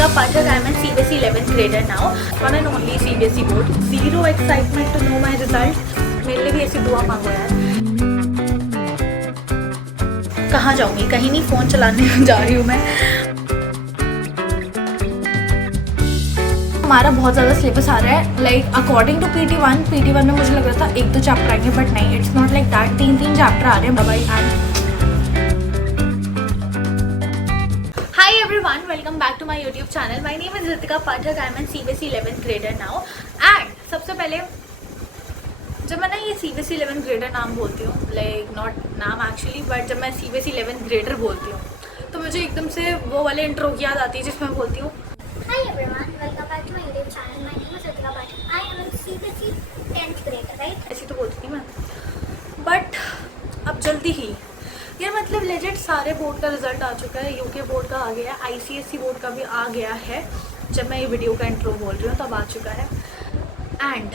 Ritika Pathak. I am a CBSE 11th grader now. One and only CBSE board. Zero excitement to know my result. मेरे लिए भी ऐसी दुआ मांगो यार. कहाँ जाऊँगी? कहीं नहीं, फ़ोन चलाने जा रही हूँ मैं. हमारा बहुत ज़्यादा सिलेबस आ रहा है. लाइक अकॉर्डिंग टू PT1 में मुझे लग रहा था 1-2 चैप्टर आएंगे, बट नहीं, it's not like that. 3 chapter आ रहे हैं भाई. Hi everyone, welcome back to my YouTube channel. My name is Ritika Pathak. I am a CBSE 11th grader now. And सबसे पहले जब मैं ना ये CBSE 11th grader नाम बोलती हूँ, लाइक नॉट नाम एक्चुअली, बट जब मैं CBSE 11th grader बोलती हूँ तो मुझे एकदम से वो वाले इंट्रो की याद आती है जिसमें मैं बोलती हूँ Hi everyone, welcome back to my YouTube channel. My name is Ritika Pathak. I am a CBSE 10th grader, right? ऐसी तो बोलती थी मैं, बट अब जल्दी ही यार, मतलब लेजेंड सारे बोर्ड का रिजल्ट आ चुका है. यूके बोर्ड का आ गया है, ICSE बोर्ड का भी आ गया है. जब मैं ये वीडियो का इंट्रो बोल रही हूँ तब आ चुका है. एंड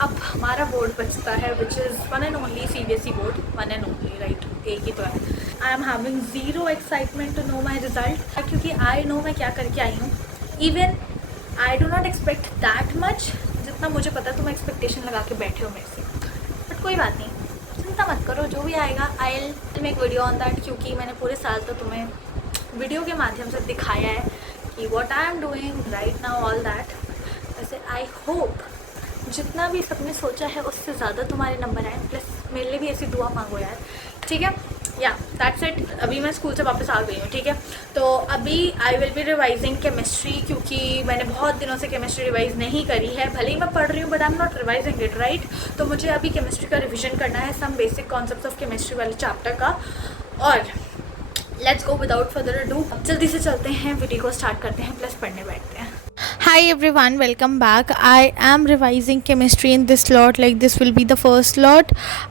अब हमारा बोर्ड बचता है which is one and only CBSE board. One and only, right, एक ही तो है. I am having zero excitement to know my result, क्योंकि आई नो मैं क्या करके आई हूँ. Even I do not expect that much. जितना मुझे पता तुम एक्सपेक्टेशन लगा के बैठे हो मेरे से, बट कोई बात नहीं, चिंता मत करो. जो भी आएगा I will make video on that, क्योंकि मैंने पूरे साल तो तुम्हें वीडियो के माध्यम से दिखाया है कि what I am doing right now, all that. वैसे आई होप जितना भी सबने सोचा है उससे ज़्यादा तुम्हारे नंबर आए. प्लस मेरे लिए भी ऐसी दुआ मांगो यार, ठीक है. या दैट्स इट. अभी मैं स्कूल से वापस आ गई हूँ, ठीक है. तो अभी आई विल बी रिवाइजिंग केमिस्ट्री, क्योंकि मैंने बहुत दिनों से केमिस्ट्री रिवाइज नहीं करी है. भले ही मैं पढ़ रही हूँ but I am not revising it, right. तो मुझे अभी केमिस्ट्री का रिविजन करना है, some basic concepts of chemistry वाले चैप्टर का. और let's go without further ado. जल्दी से चलते हैं, वीडियो को स्टार्ट करते हैं, प्लस पढ़ने बैठते हैं. Hi everyone, welcome back. I am revising chemistry in this slot, like this will be the first slot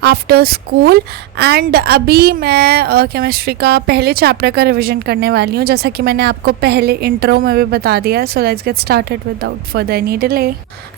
after school. And अभी मैं chemistry का पहले चैप्टर का रिवीजन करने वाली हूँ, जैसा कि मैंने आपको पहले इंट्रो में भी बता दिया. So let's get started without further any delay.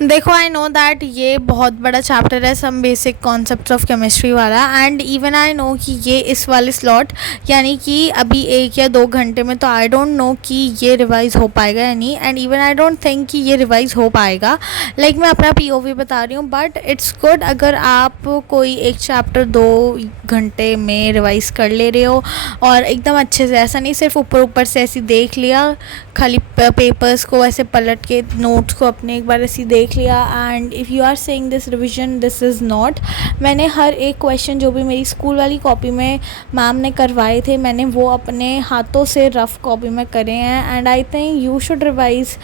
देखो, आई नो दैट ये बहुत बड़ा चैप्टर है, some basic concepts of chemistry वाला. एंड इवन आई नो कि ये इस वाले स्लॉट यानी कि अभी 1 या 2 घंटे में, तो आई डोंट नो कि ये रिवाइज़ हो पाएगा या नहीं. And even I don't think कि ये रिवाइज़ हो पाएगा. लाइक मैं अपना POV बता रही हूँ, बट इट्स गुड अगर आप कोई एक चैप्टर 2 घंटे में रिवाइज़ कर ले रहे हो और एकदम अच्छे से. ऐसा नहीं सिर्फ ऊपर से ऐसे देख लिया, खाली पेपर्स को ऐसे पलट के नोट्स को अपने एक बार ऐसे देख लिया. And if you are saying this revision, this is not. मैंने हर एक क्वेश्चन जो भी मेरी स्कूल वाली कॉपी में मैम ने करवाए थे, मैंने वो अपने हाथों से रफ़ कॉपी में करे हैं. And I think you should revise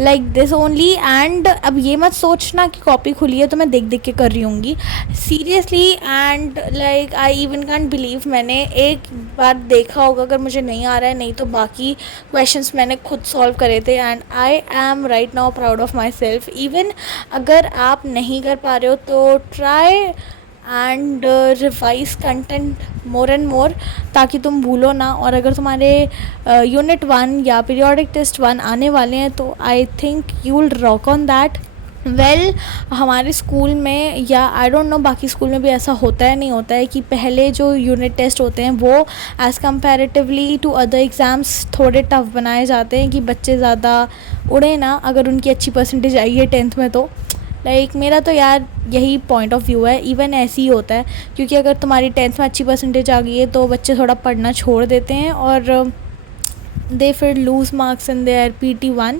like this only. And अब ये मत सोचना कि कॉपी खुली है तो मैं देख देख के कर रही होंगी, seriously. And like I even cantt believe मैंने एक बार देखा होगा, अगर मुझे नहीं आ रहा है, नहीं तो बाकी क्वेश्चंस मैंने खुद सॉल्व करे थे. And I am right now proud of my self. Even अगर आप नहीं कर पा रहे हो तो try and revise content more and more, ताकि तुम भूलो ना. और अगर तुम्हारे यूनिट 1 या पीरियोडिक टेस्ट 1 आने वाले हैं तो I think you will rock on that. Well, हमारे स्कूल में या आई डोंट नो बाकी स्कूल में भी ऐसा होता है नहीं होता है कि पहले जो यूनिट टेस्ट होते हैं वो as comparatively to other exams थोड़े टफ बनाए जाते हैं कि बच्चे ज़्यादा उड़े ना, अगर उनकी अच्छी परसेंटेज आई है 10th में तो. लाइक मेरा तो यार यही पॉइंट ऑफ व्यू है. इवन ऐसे ही होता है, क्योंकि अगर तुम्हारी 10th में अच्छी परसेंटेज आ गई है तो बच्चे थोड़ा पढ़ना छोड़ देते हैं और दे फिर loose marks in their PT1.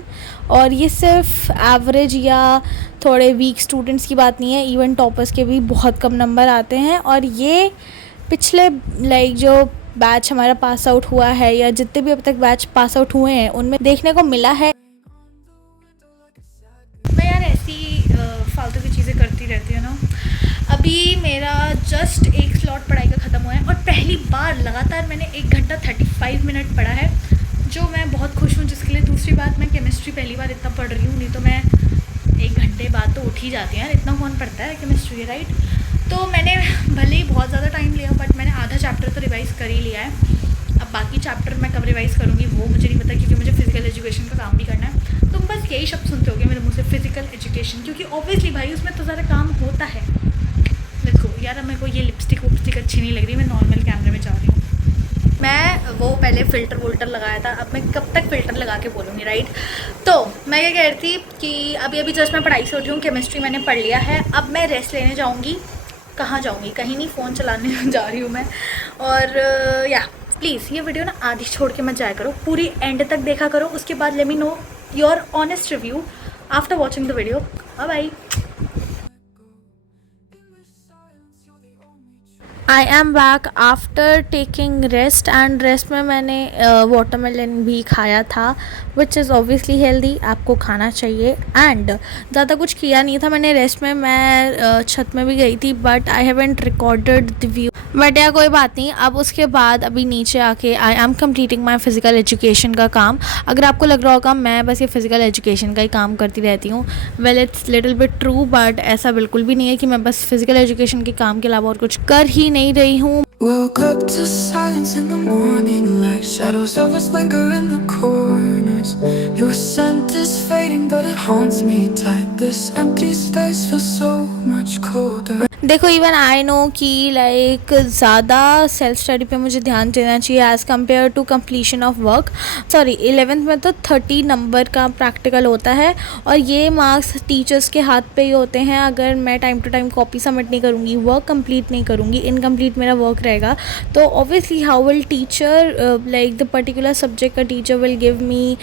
और ये सिर्फ एवरेज या थोड़े वीक स्टूडेंट्स की बात नहीं है, इवन टॉपर्स के भी बहुत कम नंबर आते हैं. और ये पिछले लाइक जो बैच हमारा पास आउट हुआ है या जितने भी अब तक बैच पास आउट हुए हैं उनमें देखने को मिला है. मैं यार ऐसी फालतू की चीज़ें करती रहती हूँ ना. अभी मेरा जस्ट एक स्लॉट पढ़ाई का ख़त्म हुआ है और पहली बार लगातार मैंने 1 घंटा 35 मिनट पढ़ा है, जो मैं बहुत खुश हूँ जिसके लिए. दूसरी बात, मैं केमिस्ट्री पहली बार इतना पढ़ रही हूँ, नहीं तो मैं 1 घंटे बाद तो उठ ही जाती है यार, इतना कौन पढ़ता है केमिस्ट्री, राइट. तो मैंने भले ही बहुत ज़्यादा टाइम लिया, बट मैंने आधा चैप्टर तो रिवाइज़ कर ही लिया है. अब बाकी चैप्टर मैं कब रिवाइज़ करूँगी वो मुझे नहीं पता, क्योंकि मुझे फिजिकल एजुकेशन का काम भी करना है. तुम बस यही शब्द सुनते होगे मेरे मुँह से, फिजिकल एजुकेशन, क्योंकि ऑब्वियसली भाई उसमें तो ज़्यादा काम होता है. लेट्स गो यार. अब मेरे को ये लिपस्टिक अच्छी नहीं लग रही, मैं नॉर्मल कैमरे में जा रही हूँ. मैं वो पहले फ़िल्टर वोल्टर लगाया था, अब मैं कब तक फ़िल्टर लगा के बोलूँगी, राइट। तो मैं ये कह रही थी कि अभी जस्ट मैं पढ़ाई से उठी हूँ, केमिस्ट्री मैंने पढ़ लिया है, अब मैं रेस्ट लेने जाऊँगी। कहाँ जाऊँगी, कहीं नहीं, फ़ोन चलाने जा रही हूँ मैं। और या प्लीज़ ये वीडियो ना आधी छोड़ के मत जाया करो, पूरी एंड तक देखा करो, उसके बाद let me know your honest review after watching the video. Bye bye. I am back after taking rest, and rest में मैंने वाटरमेलन भी खाया था, विच इज़ ऑब्वियसली हेल्दी, आपको खाना चाहिए। एंड ज़्यादा कुछ किया नहीं था मैंने रेस्ट में, मैं छत में भी गई थी, but I haven't recorded the view, but या कोई बात नहीं। अब उसके बाद अभी नीचे आके I am completing my physical education का काम। अगर आपको लग रहा होगा मैं बस ये फ़िज़िकल एजुकेशन का ही काम करती रहती हूँ, well it's little bit true, but ऐसा बिल्कुल भी नहीं है कि मैं बस फ़िज़िकल एजुकेशन के काम के अलावा और कुछ कर ही नहीं रही हूँ। Woke up to silence in the morning light. Shadows of us linger in the corners. Your scent is fading but it haunts me tight. This empty space feels so much colder. देखो even I know कि like ज़्यादा self study पे मुझे ध्यान देना चाहिए as compare to completion of work. Sorry 11th में तो 30 नंबर का प्रैक्टिकल होता है और ये मार्क्स टीचर्स के हाथ पे ही होते हैं। अगर मैं time to time copy submit नहीं करूँगी, वर्क कंप्लीट नहीं करूँगी, इनकम्प्लीट मेरा वर्क रहेगा, तो obviously how will teacher like the particular subject का teacher will give me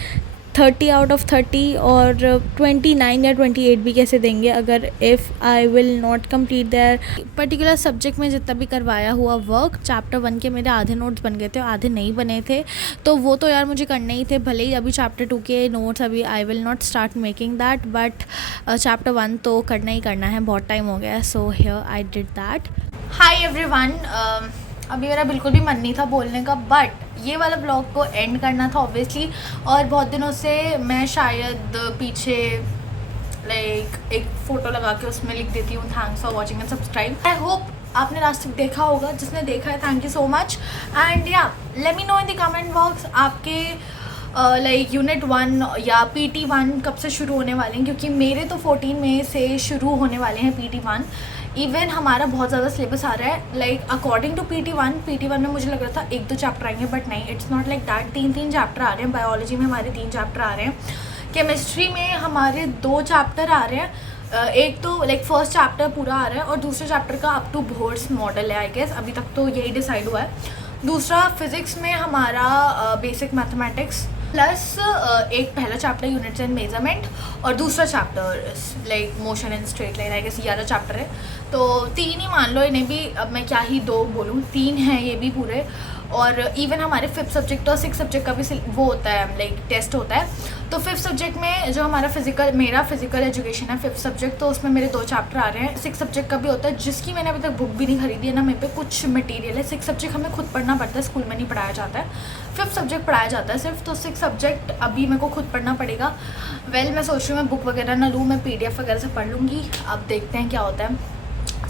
30 out of 30 और 29 या 28 भी कैसे देंगे अगर if I will not complete their particular subject में जितना भी करवाया हुआ वर्क। चैप्टर 1 के मेरे आधे नोट्स बन गए थे, आधे नहीं बने थे, तो वो तो यार मुझे करने ही थे। भले ही अभी चैप्टर 2 के नोट्स अभी आई will not start making that, but chapter 1 तो करना ही करना है, बहुत टाइम हो गया, so here I did that. Hi everyone, अभी मेरा बिल्कुल भी मन नहीं था बोलने का, बट ये वाला ब्लॉग को एंड करना था ऑब्वियसली। और बहुत दिनों से मैं शायद पीछे लाइक एक फ़ोटो लगा के उसमें लिख देती हूँ thanks for watching and subscribe. I hope आपने लास्ट तक देखा होगा, जिसने देखा है thank you so much. And yeah let me know in the comment box आपके लाइक यूनिट 1 या PT 1 कब से शुरू होने वाले हैं, क्योंकि मेरे तो 14 मई से शुरू होने वाले हैं PT 1। इवन हमारा बहुत ज़्यादा सिलेबस आ रहा है, लाइक अकॉर्डिंग टू PT 1 में मुझे लग रहा था 1-2 चैप्टर आएंगे, बट नहीं, it's not like that. 3 chapter आ रहे हैं। बायोलॉजी में हमारे 3 चैप्टर आ रहे हैं, केमिस्ट्री में हमारे 2 चैप्टर आ रहे हैं। एक तो लाइक फर्स्ट चैप्टर पूरा आ रहा है और दूसरे चैप्टर का अप टू बोर्ड्स मॉडल है आई गेस, अभी तक तो यही डिसाइड हुआ है। दूसरा फिज़िक्स में हमारा बेसिक मैथमेटिक्स प्लस एक पहला चैप्टर यूनिट्स एंड मेजरमेंट और दूसरा chapter like motion and straight line, I guess ये वाला चैप्टर है। तो 3 ही मान लो इन्हें भी, अब मैं क्या ही 2 बोलूँ, 3 हैं ये भी पूरे। और इवन हमारे 5th सब्जेक्ट और 6th सब्जेक्ट का भी वो होता है, लाइक टेस्ट होता है। तो 5th सब्जेक्ट में जो हमारा मेरा फिजिकल एजुकेशन है 5th सब्जेक्ट, तो उसमें मेरे 2 चैप्टर आ रहे हैं। 6th सब्जेक्ट का भी होता है, जिसकी मैंने अभी तक बुक भी नहीं खरीदी है ना, मेरे पे कुछ मटेरियल है। 6th सब्जेक्ट हमें खुद पढ़ना पड़ता है, स्कूल में नहीं पढ़ाया जाता है। 5th सब्जेक्ट पढ़ाया जाता है सिर्फ, तो 6th सब्जेक्ट अभी मेरे को खुद पढ़ना पड़ेगा। मैं सोच रही हूँ मैं बुक वगैरह ना लूँ, मैं PDF वगैरह से पढ़ लूँगी। अब देखते हैं क्या होता है,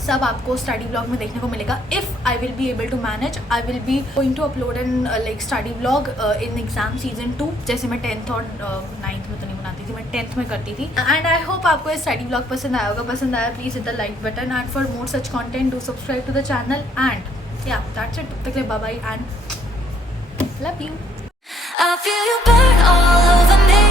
सब आपको स्टडी व्लॉग में देखने को मिलेगा। If I will be able to manage, I will be going to upload an like study vlog in exam season 2, जैसे मैं 10th और 9th में तो नहीं बनाती थी, मैं 10th में करती थी। एंड आई होप आपको ये स्टडी व्लॉग पसंद आया होगा। पसंद आया please hit the like button, and for more such content do subscribe to the channel. And yeah that's it, तब तक bye bye and love you. I feel you burn all over me.